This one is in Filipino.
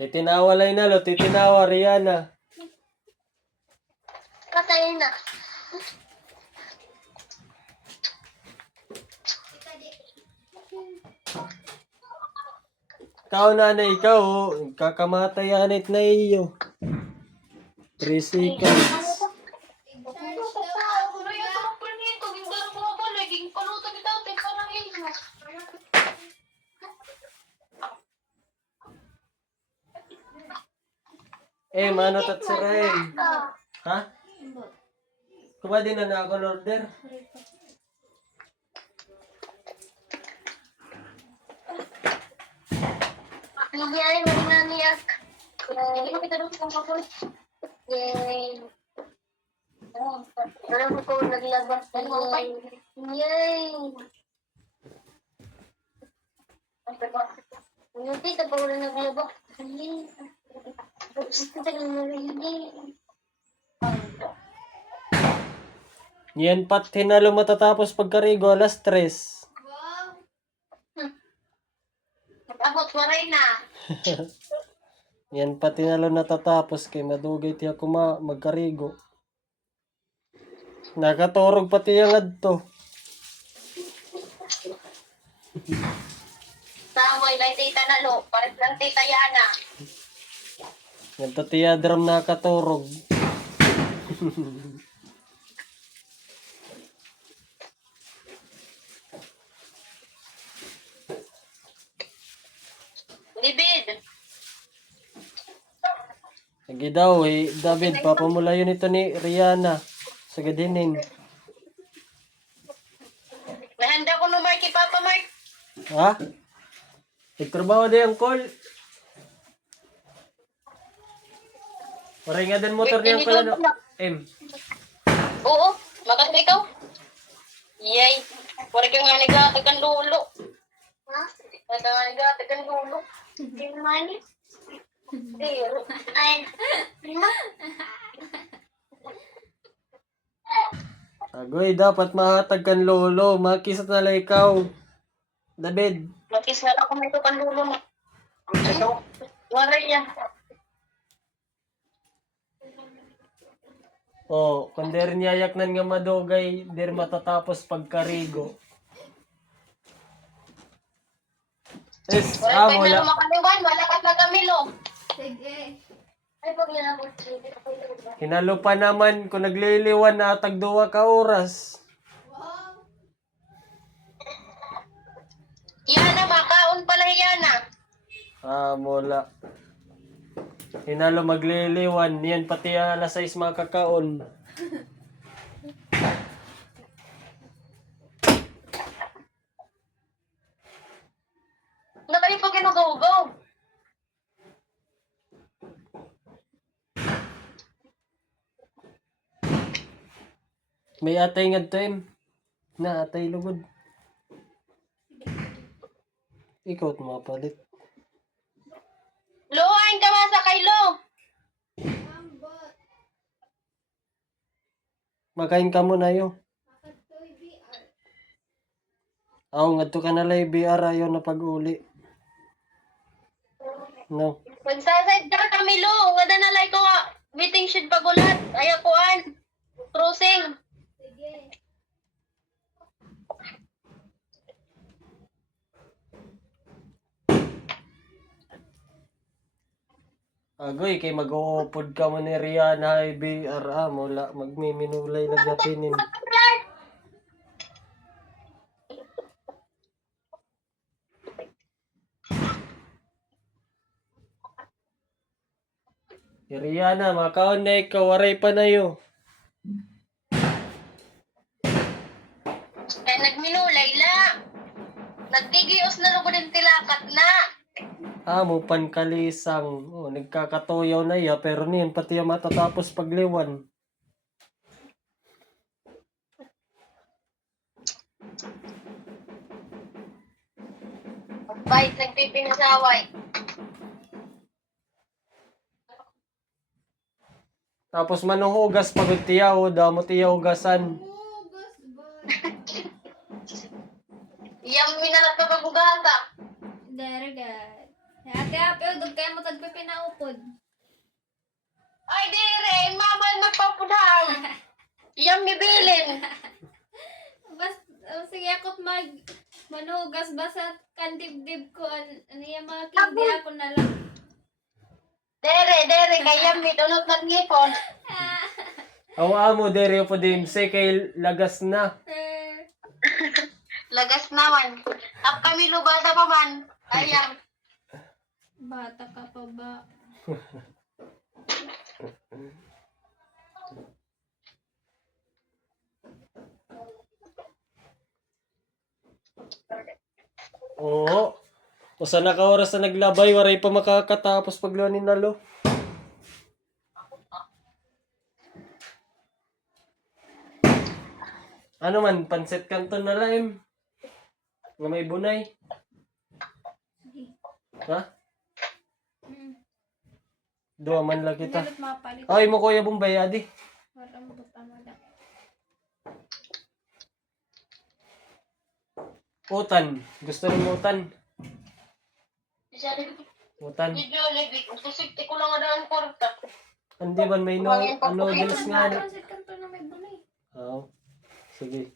Titinawa lang na lo, titinawa Rihanna. Patay na. Ikaw nanay, ikaw, kakamatayanit na iyo. 3 seconds. Mano tat si Ray. Ha? Kuha din na ako order. Nangyari na rin naniyak. Hindi ko pitanong kung kapos. Yay. Alam ko naglabas. Yay. Hindi ka pa wala naglabas. Yay. Yan pat hinalo matatapos pagkarigo alas 3. Abot waray na. Yan pat hinalo natatapos kay madugay tiya kuma magkarigo. Nakaturog pati yung adto. Taway lang tita na lo. Pares lang tita Yana. Yan tatiya drum nakaturog. Libid. Sige daw David, papamula yun ito ni Rihanna. Sa gadinin. Nahanda ko no Mark kay Papa Mark. Ha? Nagtrabaho din ang call. Paray nga din motor niya pala no. Oo, makas ikaw. Yay. Pare ka nga nagata kan dulo. Ha? Nagata kan dulo. Hindi naman eh. Pero, ay. Agoy, dapat mahatag kan lolo. Makisat na lang ikaw. David. Makis na ako may kan dulo na. Waray yan. Oh, kung der niyayak nan nga madugay, der matatapos pagkarigo. Wala Wala. na makaliwan, wala ka na kami lo. Sige. Ay, pag nilabot. Hinalo pa naman kung nagliliwan na tag 2 ka oras. Wow. Yana, makaon pala Yana. Wala. Hinalo magliliwan. Yan pati alas 6 makakaon. Na kayo pag ginugaw-gaw. May atay nga time. Na atay lugod. Ikaw at mapalit. Luhain ka man sa kaylo. Ambot. Makain ka muna yo. Makatoy VR. Aw, ngadto ka na lay BR ayo na pag-uli. No. Magsaside ka kami lo. Nga na ko meeting should pagulat. Ayakuan. Cruising. Sige. Agoy, kay mag-uupod ka mo ni Rihanna ay BR mula magmiminulay na gapinin. Si Rihanna, makaon na ikaw, waray pa na yo. Ay, nagminulay la. Nagtigios na lugo din tilakat na. Mo pankalisang. Oh, nagkakatuyaw na iya, pero niyan pati yung matatapos pagliwan. Bait, nagpipinasaway. Tapos manuhugas pagod tiyaw, damo tiyaw hugasan. Hugas ba? Iyang minalat ka pagugata. Daragat. Ate Ape, udog kayo mo tagpipinaupod. Ay, dire, mama nagpapudhang. Iyang mibilin. Sige ako't manugas ba sa kandibdib ko ano yung mga kindi ako na lang. Dere, kaya mi dunot ng ngipon. Ang amo dere po din kay lagas na. Lagas naman. Ak kami lubata pa man. Ayang. Bata ka pa ba? Oo. Usa na ka oras na naglabay, waray pa makakatapos pagluan ni Nalo. Ano man, pansit kanton na laim. Nga may bunay. Sige. Ha? Duwa man lang kita. Dapat mapalit. Ay mo kuya Bombay adi. Wala mo butang wala. Utan. Gusto rin mo utan. Utan. Video lebig. Ususigti ko lang adaan korta. Hindi man may no, ano dilas nga. Pansit kanto na may bunay. Oo. Sige.